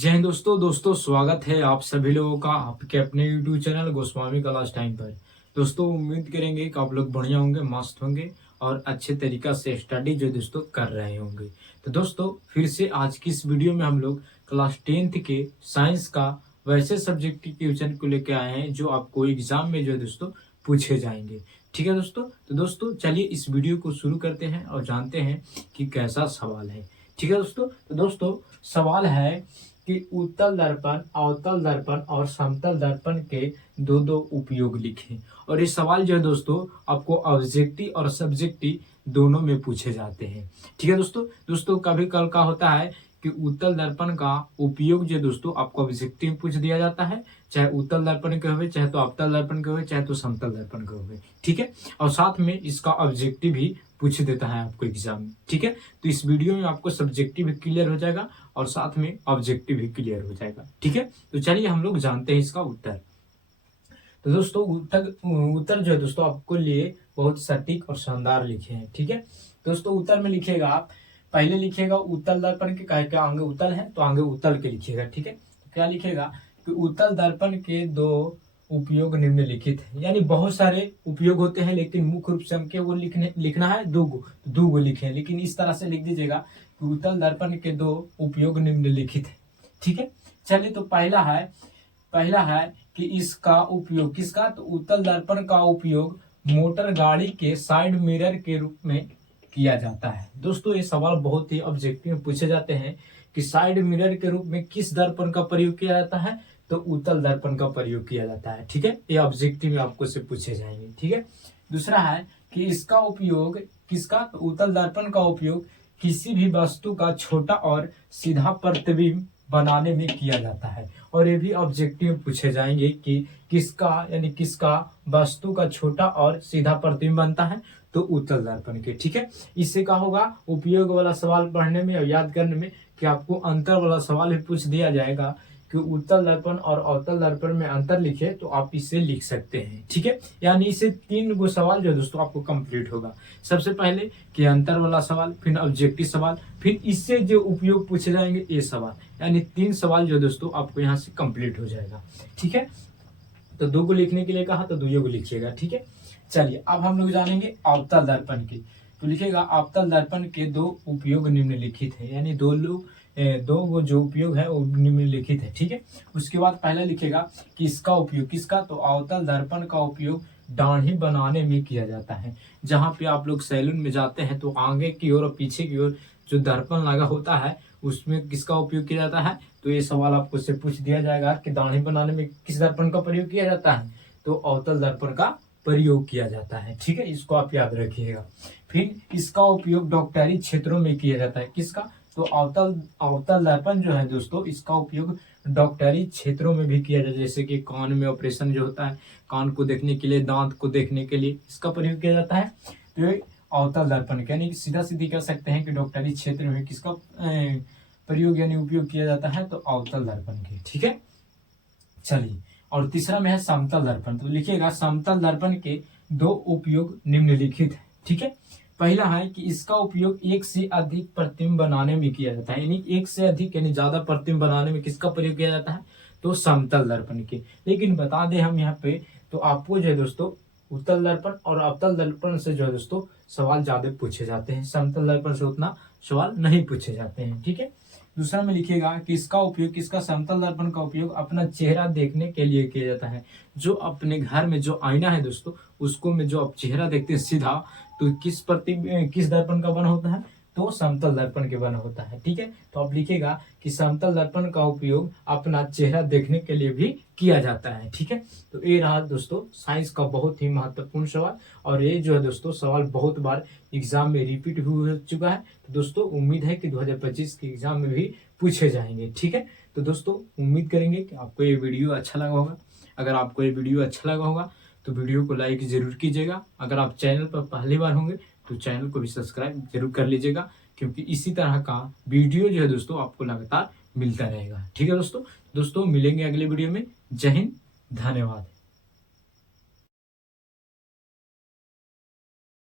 जय हिंद दोस्तों स्वागत है आप सभी लोगों का आपके अपने YouTube channel Goswami class time पर। दोस्तों उम्मीद करेंगे कि आप लोग बढ़िया होंगे, मस्त होंगे और अच्छे तरीका से स्टडी जो दोस्तों कर रहे होंगे। तो दोस्तों फिर से आज की इस वीडियो में हम लोग क्लास 10th के साइंस का वैसे सब्जेक्ट के क्वेश्चन को लेकर आए हैं जो आपको एग्जाम में जो है दोस्तों पूछे जाएंगे। ठीक है दोस्तों, तो दोस्तों चलिए इस वीडियो को शुरू करते हैं और जानते हैं कि कैसा सवाल है। ठीक है दोस्तों, तो दोस्तों सवाल है कि उत्तल दर्पण, अवतल दर्पण और समतल दर्पण के दो दो उपयोग लिखें। और ये सवाल जो है दोस्तों आपको ऑब्जेक्टिव और सब्जेक्टिव दोनों में पूछे जाते हैं। ठीक है दोस्तों कभी कल का होता है कि उत्तल दर्पण का उपयोग जो दोस्तों आपको ऑब्जेक्टिव में पूछ दिया जाता है, चाहे उत्तल दर्पण के हुए, चाहे तो अवतल दर्पण के हुए, चाहे तो समतल दर्पण के हुए। ठीक है, और साथ में इसका ऑब्जेक्टिव भी पूछ देता है आपको एग्जाम में। ठीक है, तो इस वीडियो में आपको सब्जेक्टिव भी क्लियर हो जाएगा और साथ में ऑब्जेक्टिव भी क्लियर हो जाएगा। ठीक है, तो चलिए हम लोग जानते हैं इसका उत्तर। तो दोस्तों उत्तर जो है दोस्तों आपको लिए बहुत सटीक और शानदार लिखे हैं। ठीक है दोस्तों, उत्तर में लिखिएगा आप, पहले लिखिएगा उत्तल दर्पण के, क्या आगे उत्तल है तो आगे उत्तल के लिखिएगा। ठीक है, तो क्या लिखेगा कि उत्तल दर्पण के दो उपयोग निम्नलिखित है। यानी बहुत सारे उपयोग होते हैं लेकिन मुख्य रूप से हमके वो लिखना है दो गो लिखे, लेकिन इस तरह से लिख दीजिएगा कि उत्तल दर्पण के दो उपयोग निम्नलिखित है। ठीक है, चलिए तो पहला है कि इसका उपयोग किसका, तो उत्तल दर्पण का उपयोग मोटर गाड़ी के साइड मिरर के रूप में किया जाता है। दोस्तों ये सवाल बहुत ही ऑब्जेक्टिव में पूछे जाते हैं कि साइड मिरर के रूप में किस दर्पण का प्रयोग किया जाता है, तो उत्तल दर्पण का प्रयोग किया जाता है। ठीक है, ये ऑब्जेक्टिव में आपको से पूछे जाएंगे। ठीक है, दूसरा है कि इसका उपयोग किसका, तो उत्तल दर्पण का उपयोग किसी भी वस्तु का छोटा और सीधा प्रतिबिंब बनाने में किया जाता है। और ये भी ऑब्जेक्टिव पूछे जाएंगे कि किसका, यानी किसका वस्तु का छोटा और सीधा प्रतिबिंब बनता है, तो उत्तल दर्पण के। ठीक है, इससे क्या होगा, उपयोग वाला सवाल पढ़ने में और याद करने में कि आपको अंतर वाला सवाल भी पूछ दिया जाएगा कि उत्तल दर्पण और अवतल दर्पण में अंतर लिखे, तो आप इसे लिख सकते हैं। ठीक है, यानी इसे 3 गो सवाल जो दोस्तों आपको कंप्लीट होगा। सबसे पहले कि अंतर वाला सवाल, फिर ऑब्जेक्टिव सवाल, फिर इससे जो उपयोग पूछे जाएंगे ये सवाल, यानी 3 सवाल जो दोस्तों आपको यहाँ से कंप्लीट हो जाएगा। ठीक है, तो 2 को लिखने के लिए कहा तो 2 को लिखिएगा। ठीक है, चलिए अब हम लोग जानेंगे अवतल दर्पण की। तो लिखिएगा अवतल दर्पण के 2 उपयोग निम्नलिखित है, यानी दो वो जो उपयोग है वो निम्नलिखित है। ठीक है, उसके बाद पहला लिखेगा कि इसका उपयोग किसका, तो अवतल दर्पण का उपयोग दाढ़ी बनाने में किया जाता है। जहाँ पे आप लोग सैलून में जाते हैं तो आगे की ओर और पीछे की ओर जो दर्पण लगा होता है उसमें किसका उपयोग किया जाता है, तो ये सवाल आपको से पूछ दिया जाएगा कि दाढ़ी बनाने में किस दर्पण का प्रयोग किया जाता है, तो अवतल दर्पण का प्रयोग किया जाता है। ठीक है, इसको आप याद रखिएगा। फिर इसका उपयोग डॉक्टरी क्षेत्रों में किया जाता है, किसका, तो अवतल दर्पण जो है दोस्तों इसका उपयोग डॉक्टरी क्षेत्रों में भी किया जाता है। जैसे कि कान में ऑपरेशन जो होता है, कान को देखने के लिए, दांत को देखने के लिए इसका प्रयोग किया जाता है, तो ये अवतल दर्पण का, यानी सीधा सीधी कह सकते हैं कि डॉक्टरी क्षेत्र में किसका प्रयोग यानी उपयोग किया जाता है, तो अवतल दर्पण के। ठीक है, चलिए और तीसरा में है समतल दर्पण। तो लिखिएगा समतल दर्पण के 2 उपयोग निम्नलिखित है। ठीक है, पहला है कि इसका उपयोग एक से अधिक प्रतिबिंब बनाने में किया जाता है, यानी एक से अधिक यानी ज्यादा प्रतिबिंब बनाने में किसका प्रयोग किया जाता है, तो समतल दर्पण के। लेकिन बता दें हम यहाँ पे, तो आपको जो है दोस्तों उत्तल दर्पण और अवतल दर्पण से जो है दोस्तों सवाल ज्यादा पूछे जाते हैं, समतल दर्पण से उतना सवाल नहीं पूछे जाते हैं। ठीक है, दूसरा में लिखिएगा कि इसका उपयोग, किसका, समतल दर्पण का उपयोग अपना चेहरा देखने के लिए किया जाता है। जो अपने घर में जो आईना है दोस्तों उसको में जो आप चेहरा देखते हैं सीधा, तो किस दर्पण का बना होता है, तो समतल दर्पण के बना होता है। ठीक है, तो आप लिखिएगा कि समतल दर्पण का उपयोग अपना चेहरा देखने के लिए भी किया जाता है। ठीक है, तो ये रहा दोस्तों साइंस का बहुत ही महत्वपूर्ण सवाल, और ये जो है दोस्तों सवाल बहुत बार एग्जाम में रिपीट भी हो चुका है। तो दोस्तों उम्मीद है कि 2025 के एग्जाम में भी पूछे जाएंगे। ठीक है, तो दोस्तों उम्मीद करेंगे कि आपको ये वीडियो अच्छा लगा होगा। अगर आपको ये वीडियो अच्छा लगा होगा तो वीडियो को लाइक जरूर कीजिएगा। अगर आप चैनल पर पहली बार होंगे तो चैनल को भी सब्सक्राइब जरूर कर लीजिएगा, क्योंकि इसी तरह का वीडियो जो है दोस्तों आपको लगातार मिलता रहेगा। ठीक है दोस्तों मिलेंगे अगले वीडियो में। जय हिंद, धन्यवाद।